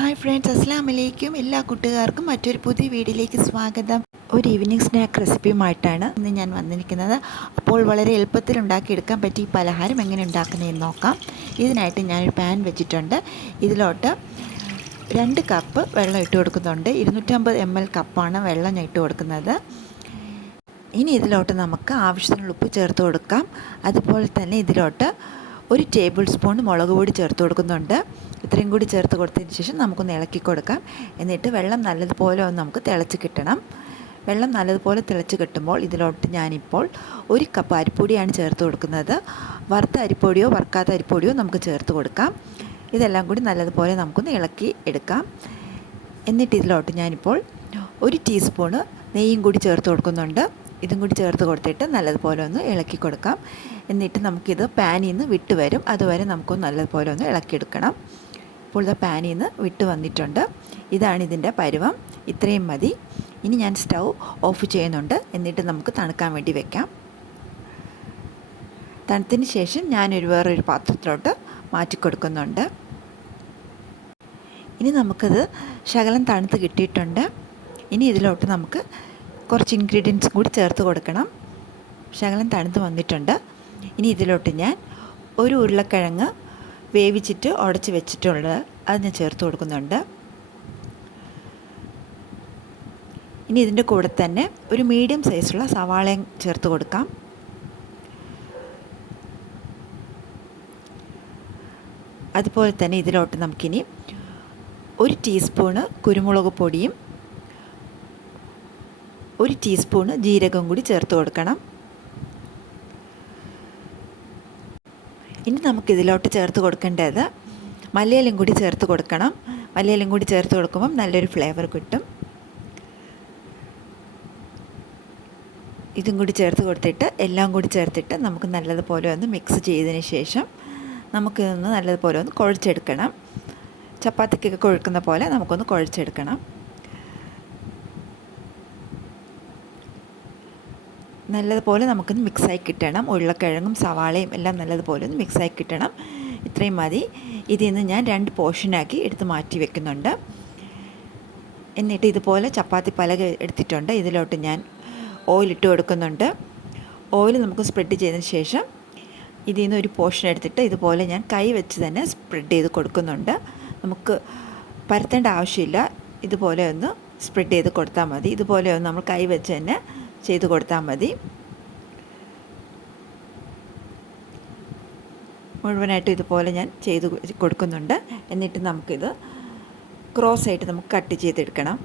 Hi friends അസ്സാം വലൈക്കും എല്ലാ കൂട്ടുകാർക്കും മറ്റൊരു പുതിയ വീഡിയോയിലേക്ക് സ്വാഗതം. ഒരു ഈവനിങ് സ്നാക്ക് റെസിപ്പിയുമായിട്ടാണ് ഇന്ന് ഞാൻ വന്നിരിക്കുന്നത്. അപ്പോൾ വളരെ എളുപ്പത്തിൽ ഉണ്ടാക്കിയെടുക്കാൻ പറ്റിയ പലഹാരം എങ്ങനെ ഉണ്ടാക്കുന്നതെന്ന് നോക്കാം. ഇതിനായിട്ട് ഞാനൊരു പാൻ വെച്ചിട്ടുണ്ട്. ഇതിലോട്ട് രണ്ട് കപ്പ് വെള്ളം ഇട്ട് കൊടുക്കുന്നുണ്ട്. ഇരുന്നൂറ്റമ്പത് എം എൽ കപ്പാണ് വെള്ളം ഞാൻ ഇട്ട് കൊടുക്കുന്നത്. ഇനി ഇതിലോട്ട് നമുക്ക് ആവശ്യത്തിനുള്ള ഉപ്പ് ചേർത്ത് കൊടുക്കാം. അതുപോലെ തന്നെ ഇതിലോട്ട് ഒരു ടേബിൾ സ്പൂൺ മുളക് പൊടി ചേർത്ത് കൊടുക്കുന്നുണ്ട്. ഇത്രയും കൂടി ചേർത്ത് കൊടുത്തതിന് ശേഷം നമുക്കൊന്ന് ഇളക്കി കൊടുക്കാം. എന്നിട്ട് വെള്ളം നല്ലതുപോലെ ഒന്ന് നമുക്ക് തിളച്ച് കിട്ടണം. വെള്ളം നല്ലതുപോലെ തിളച്ച് കിട്ടുമ്പോൾ ഇതിലോട്ട് ഞാനിപ്പോൾ ഒരു കപ്പ് അരിപ്പൊടിയാണ് ചേർത്ത് കൊടുക്കുന്നത്. വറുത്ത അരിപ്പൊടിയോ വറുക്കാത്ത അരിപ്പൊടിയോ നമുക്ക് ചേർത്ത് കൊടുക്കാം. ഇതെല്ലാം കൂടി നല്ലതുപോലെ നമുക്കൊന്ന് ഇളക്കി എടുക്കാം. എന്നിട്ട് ഇതിലോട്ട് ഞാനിപ്പോൾ ഒരു ടീസ്പൂണ് നെയ്യും കൂടി ചേർത്ത് കൊടുക്കുന്നുണ്ട്. ഇതും കൂടി ചേർത്ത് കൊടുത്തിട്ട് നല്ലതുപോലെ ഒന്ന് ഇളക്കി കൊടുക്കാം. എന്നിട്ട് നമുക്കിത് പാനിൽ നിന്ന് വിട്ട് വരും. അതുവരെ നമുക്കൊന്ന് നല്ലതുപോലെ ഒന്ന് ഇളക്കിയെടുക്കണം. ഇപ്പോൾ ഇത് പാനിൽ നിന്ന് വിട്ട് വന്നിട്ടുണ്ട്. ഇതാണ് ഇതിന്റെ പരുവം. ഇത്രയും മതി. ഇനി ഞാൻ സ്റ്റൗ ഓഫ് ചെയ്യുന്നുണ്ട്. എന്നിട്ട് നമുക്ക് തണുക്കാൻ വേണ്ടി വെക്കാം. തണുത്തിന് ശേഷം ഞാനൊരു വേറൊരു പാത്രത്തിലോട്ട് മാറ്റി കൊടുക്കുന്നുണ്ട്. ഇനി നമുക്കത് ശകലം തണുത്ത് കിട്ടിയിട്ടുണ്ട്. ഇനി ഇതിലോട്ട് നമുക്ക് കുറച്ച് ഇൻഗ്രീഡിയൻസ് കൂടി ചേർത്ത് കൊടുക്കണം. ശകലം തണുത്ത് വന്നിട്ടുണ്ട്. ഇനി ഇതിലോട്ട് ഞാൻ ഒരു ഉരുളക്കിഴങ്ങ് വേവിച്ചിട്ട് ഉടച്ച് വെച്ചിട്ടുള്ളത് അത് ഞാൻ ചേർത്ത് കൊടുക്കുന്നുണ്ട്. ഇനി ഇതിന്റെ കൂടെ തന്നെ ഒരു മീഡിയം സൈസുള്ള സവാളയും ചേർത്ത് കൊടുക്കാം. അതുപോലെ തന്നെ ഇതിലോട്ട് നമുക്കിനി ഒരു ടീസ്പൂണ് കുരുമുളക് പൊടിയും ഒരു ടീസ്പൂണ് ജീരകം കൂടി ചേർത്ത് കൊടുക്കണം. ഇനി നമുക്കിതിലോട്ട് ചേർത്ത് കൊടുക്കേണ്ടത് മലയാളം കൂടി ചേർത്ത് കൊടുക്കണം. മലയാളം കൂടി ചേർത്ത് കൊടുക്കുമ്പം നല്ലൊരു ഫ്ലേവർ കിട്ടും. ഇതും കൂടി ചേർത്ത് കൊടുത്തിട്ട് എല്ലാം കൂടി ചേർത്തിട്ട് നമുക്ക് നല്ലതുപോലെ ഒന്ന് മിക്സ് ചെയ്തതിന് ശേഷം നമുക്കിതൊന്ന് നല്ലതുപോലെ ഒന്ന് കുഴച്ചെടുക്കണം. ചപ്പാത്തിക്കൊക്കെ കുഴക്കുന്ന പോലെ നമുക്കൊന്ന് കുഴച്ചെടുക്കണം. നല്ലതുപോലെ നമുക്കൊന്ന് മിക്സായി കിട്ടണം. ഉരുളക്കിഴങ്ങും സവാളയും എല്ലാം നല്ലതുപോലെ ഒന്ന് മിക്സായി കിട്ടണം. ഇത്രയും മതി. ഇതിൽ നിന്ന് ഞാൻ രണ്ട് പോർഷനാക്കി എടുത്ത് മാറ്റി വെക്കുന്നുണ്ട്. എന്നിട്ട് ഇതുപോലെ ചപ്പാത്തി പലക എടുത്തിട്ടുണ്ട്. ഇതിലോട്ട് ഞാൻ ഓയിലിട്ട് കൊടുക്കുന്നുണ്ട്. ഓയിൽ നമുക്ക് സ്പ്രെഡ് ചെയ്തതിന് ശേഷം ഇതിൽ നിന്ന് ഒരു പോർഷൻ എടുത്തിട്ട് ഇതുപോലെ ഞാൻ കൈ വെച്ച് തന്നെ സ്പ്രെഡ് ചെയ്ത് കൊടുക്കുന്നുണ്ട്. നമുക്ക് പരത്തേണ്ട ആവശ്യമില്ല. ഇതുപോലെ ഒന്ന് സ്പ്രെഡ് ചെയ്ത് കൊടുത്താൽ മതി. ഇതുപോലെ ഒന്ന് നമ്മൾ കൈ വെച്ച് തന്നെ ചെയ്ത് കൊടുത്താൽ മതി. മുഴുവനായിട്ട് ഇതുപോലെ ഞാൻ ചെയ്ത് കൊടുക്കുന്നുണ്ട്. എന്നിട്ട് നമുക്കിത് ക്രോസ് ആയിട്ട് നമുക്ക് കട്ട് ചെയ്തെടുക്കണം.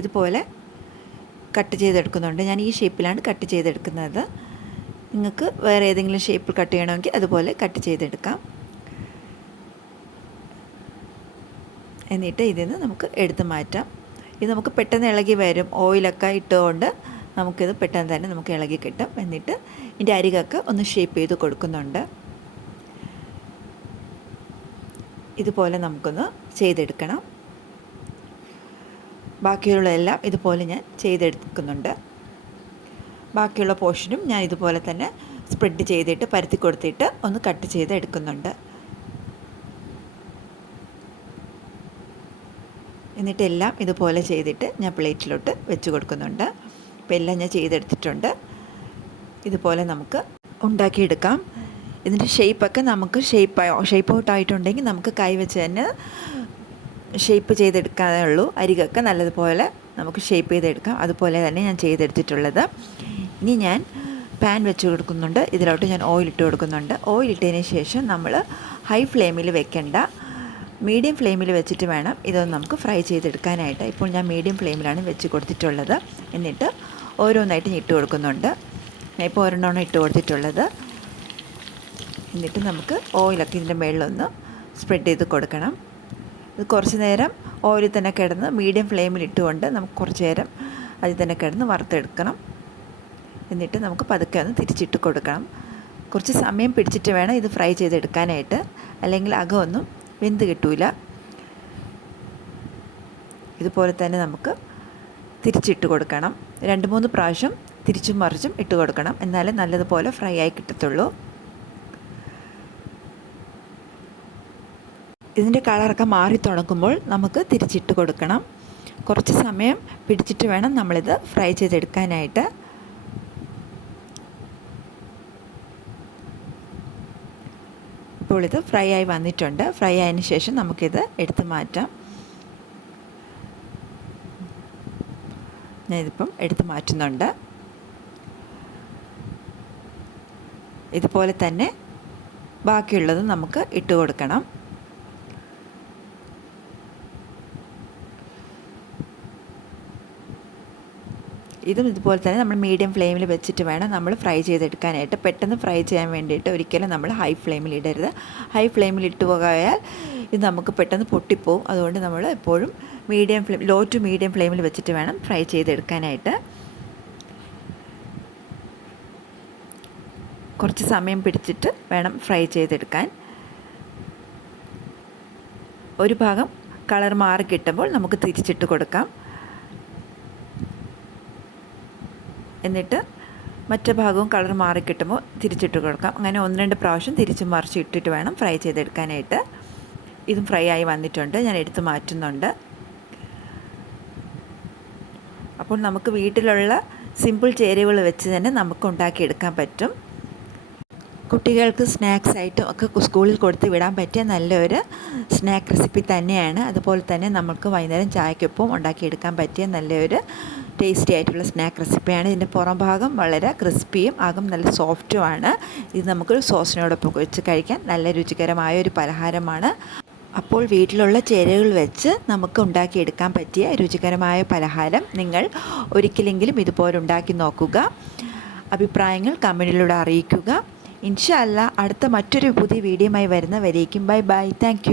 ഇതുപോലെ കട്ട് ചെയ്തെടുക്കുന്നുണ്ട്. ഞാൻ ഈ ഷേപ്പിലാണ് കട്ട് ചെയ്തെടുക്കുന്നത്. നിങ്ങൾക്ക് വേറെ ഏതെങ്കിലും ഷേപ്പിൽ കട്ട് ചെയ്യണമെങ്കിൽ അതുപോലെ കട്ട് ചെയ്തെടുക്കാം. എന്നിട്ട് ഇതിൽ നിന്ന് നമുക്ക് എടുത്തു മാറ്റാം. ഇത് നമുക്ക് പെട്ടെന്ന് ഇളകി വരും. ഓയിലൊക്കെ ഇട്ടുകൊണ്ട് നമുക്കിത് പെട്ടെന്ന് തന്നെ നമുക്ക് ഇളകി കിട്ടും. എന്നിട്ട് ഇതിന്റെ അരികൊക്കെ ഒന്ന് ഷേപ്പ് ചെയ്ത് കൊടുക്കുന്നുണ്ട്. ഇതുപോലെ നമുക്കൊന്ന് ചെയ്തെടുക്കണം. ബാക്കിയുള്ള എല്ലാം ഇതുപോലെ ഞാൻ ചെയ്തെടുക്കുന്നുണ്ട്. ബാക്കിയുള്ള പോർഷനും ഞാൻ ഇതുപോലെ തന്നെ സ്പ്രെഡ് ചെയ്തിട്ട് പരത്തി കൊടുത്തിട്ട് ഒന്ന് കട്ട് ചെയ്ത് എടുക്കുന്നുണ്ട് എന്നിട്ട് എല്ലാം ഇതുപോലെ ചെയ്തിട്ട് ഞാൻ പ്ലേറ്റിലോട്ട് വെച്ച് കൊടുക്കുന്നുണ്ട്. അപ്പോൾ എല്ലാം ഞാൻ ചെയ്തെടുത്തിട്ടുണ്ട്. ഇതുപോലെ നമുക്ക് ഉണ്ടാക്കിയെടുക്കാം. ഇതിന്റെ ഷേപ്പൊക്കെ നമുക്ക് ഷേപ്പ് ഷേപ്പ് ഔട്ട് ആയിട്ടുണ്ടെങ്കിൽ നമുക്ക് കൈ വെച്ച് തന്നെ ഷേപ്പ് ചെയ്തെടുക്കാനേ ഉള്ളൂ. അരികൊക്കെ നല്ലതുപോലെ നമുക്ക് ഷേപ്പ് ചെയ്തെടുക്കാം. അതുപോലെ തന്നെ ഞാൻ ചെയ്തെടുത്തിട്ടുള്ളത്. ഇനി ഞാൻ പാൻ വെച്ച് കൊടുക്കുന്നുണ്ട്. ഇതിലോട്ട് ഞാൻ ഓയിൽ ഇട്ട് കൊടുക്കുന്നുണ്ട്. ഓയിൽ ഇട്ടതിന് ശേഷം നമ്മൾ ഹൈ ഫ്ലെയിമിൽ വെക്കേണ്ട മീഡിയം ഫ്ലെയിമിൽ വെച്ചിട്ട് വേണം ഇതൊന്ന് നമുക്ക് ഫ്രൈ ചെയ്തെടുക്കാനായിട്ട്. ഇപ്പോൾ ഞാൻ മീഡിയം ഫ്ലെയിമിലാണ് വെച്ച് കൊടുത്തിട്ടുള്ളത്. എന്നിട്ട് ഓരോന്നായിട്ട് ഞാൻ ഇട്ട് കൊടുക്കുന്നുണ്ട്. ഞാൻ ഇപ്പോൾ ഒരെണ്ണമാണ് ഇട്ട് കൊടുത്തിട്ടുള്ളത്. എന്നിട്ട് നമുക്ക് ഓയിലൊക്കെ ഇതിന്റെ മുകളിലൊന്ന് സ്പ്രെഡ് ചെയ്ത് കൊടുക്കണം. ഇത് കുറച്ച് നേരം ഓയിലിൽ തന്നെ കിടന്ന് മീഡിയം ഫ്ലെയിമിൽ ഇട്ടുകൊണ്ട് നമുക്ക് കുറച്ച് നേരം അതിൽ തന്നെ കിടന്ന് വറുത്തെടുക്കണം. എന്നിട്ട് നമുക്ക് പതുക്കെ ഒന്ന് തിരിച്ചിട്ട് കൊടുക്കണം. കുറച്ച് സമയം പിടിച്ചിട്ട് വേണം ഇത് ഫ്രൈ ചെയ്തെടുക്കാനായിട്ട്. അല്ലെങ്കിൽ അകമൊന്നും വെന്ത് കിട്ടൂല. ഇതുപോലെ തന്നെ നമുക്ക് തിരിച്ചിട്ട് കൊടുക്കണം. രണ്ട് മൂന്ന് പ്രാവശ്യം തിരിച്ചും മറിച്ചും ഇട്ട് കൊടുക്കണം. എന്നാലേ നല്ലതുപോലെ ഫ്രൈ ആയി കിട്ടത്തുള്ളൂ. ഇതിന്റെ കളറൊക്കെ മാറി തുടങ്ങുമ്പോൾ നമുക്ക് തിരിച്ചിട്ട് കൊടുക്കണം. കുറച്ച് സമയം പിടിച്ചിട്ട് വേണം നമ്മളിത് ഫ്രൈ ചെയ്തെടുക്കാനായിട്ട്. ഇപ്പോൾ ഇത് ഫ്രൈ ആയി വന്നിട്ടുണ്ട്. ഫ്രൈ ആയതിന് ശേഷം നമുക്കിത് എടുത്തു മാറ്റാം. ഞാനിതിപ്പം എടുത്തു മാറ്റുന്നുണ്ട്. ഇതുപോലെ തന്നെ ബാക്കിയുള്ളത് നമുക്ക് ഇട്ട് കൊടുക്കണം. ഇതും ഇതുപോലെ തന്നെ നമ്മൾ മീഡിയം ഫ്ലെയിമിൽ വെച്ചിട്ട് വേണം നമ്മൾ ഫ്രൈ ചെയ്തെടുക്കാനായിട്ട്. പെട്ടെന്ന് ഫ്രൈ ചെയ്യാൻ വേണ്ടിയിട്ട് ഒരിക്കലും നമ്മൾ ഹൈ ഫ്ലെയിമിൽ ഇടരുത്. ഹൈ ഫ്ലെയിമിൽ ഇട്ട് പോയാൽ ഇത് നമുക്ക് പെട്ടെന്ന് പൊട്ടിപ്പോവും. അതുകൊണ്ട് നമ്മൾ എപ്പോഴും medium flame low to medium ഫ്ലെയിമിൽ വെച്ചിട്ട് വേണം ഫ്രൈ ചെയ്തെടുക്കാനായിട്ട്. കുറച്ച് സമയം പിടിച്ചിട്ട് വേണം ഫ്രൈ ചെയ്തെടുക്കാൻ. ഒരു ഭാഗം കളർ മാറി കിട്ടുമ്പോൾ നമുക്ക് തിരിച്ചിട്ട് കൊടുക്കാം. എന്നിട്ട് മറ്റേ ഭാഗവും കളർ മാറി കിട്ടുമ്പോൾ തിരിച്ചിട്ട് കൊടുക്കാം. അങ്ങനെ ഒന്ന് രണ്ട് പ്രാവശ്യം തിരിച്ചും മറിച്ച് ഇട്ടിട്ട് വേണം ഫ്രൈ ചെയ്തെടുക്കാനായിട്ട്. ഇതും ഫ്രൈ ആയി വന്നിട്ടുണ്ട്. ഞാൻ എടുത്ത് മാറ്റുന്നുണ്ട്. അപ്പോൾ നമുക്ക് വീട്ടിലുള്ള സിമ്പിൾ ചേരുവകൾ വെച്ച് തന്നെ നമുക്ക് ഉണ്ടാക്കിയെടുക്കാൻ പറ്റും. കുട്ടികൾക്ക് സ്നാക്സ് ആയിട്ടും ഒക്കെ സ്കൂളിൽ കൊടുത്ത് വിടാൻ പറ്റിയ നല്ലൊരു സ്നാക്ക് റെസിപ്പി തന്നെയാണ്. അതുപോലെ തന്നെ നമുക്ക് വൈകുന്നേരം ചായക്കൊപ്പം ഉണ്ടാക്കിയെടുക്കാൻ പറ്റിയ നല്ലൊരു ടേസ്റ്റി ആയിട്ടുള്ള സ്നാക്ക് റെസിപ്പിയാണ്. ഇതിന്റെ പുറം ഭാഗം വളരെ ക്രിസ്പിയും ആകും നല്ല സോഫ്റ്റുമാണ് ഇത് നമുക്ക് സോസിനോടൊപ്പം വെച്ച് കഴിക്കാൻ നല്ല രുചികരമായ ഒരു പലഹാരമാണ്. അപ്പോൾ വീട്ടിലുള്ള ചേരുവകൾ വെച്ച് നമുക്ക് ഉണ്ടാക്കിയെടുക്കാൻ പറ്റിയ രുചികരമായ പലഹാരം നിങ്ങൾ ഒരിക്കലെങ്കിലും ഇതുപോലെ ഉണ്ടാക്കി നോക്കുക. അഭിപ്രായങ്ങൾ കമന്റിലൂടെ അറിയിക്കുക. ഇൻഷല്ല അടുത്ത മറ്റൊരു പുതിയ വീഡിയോയുമായി വരുന്ന വരേക്കും ബൈ. Bye thank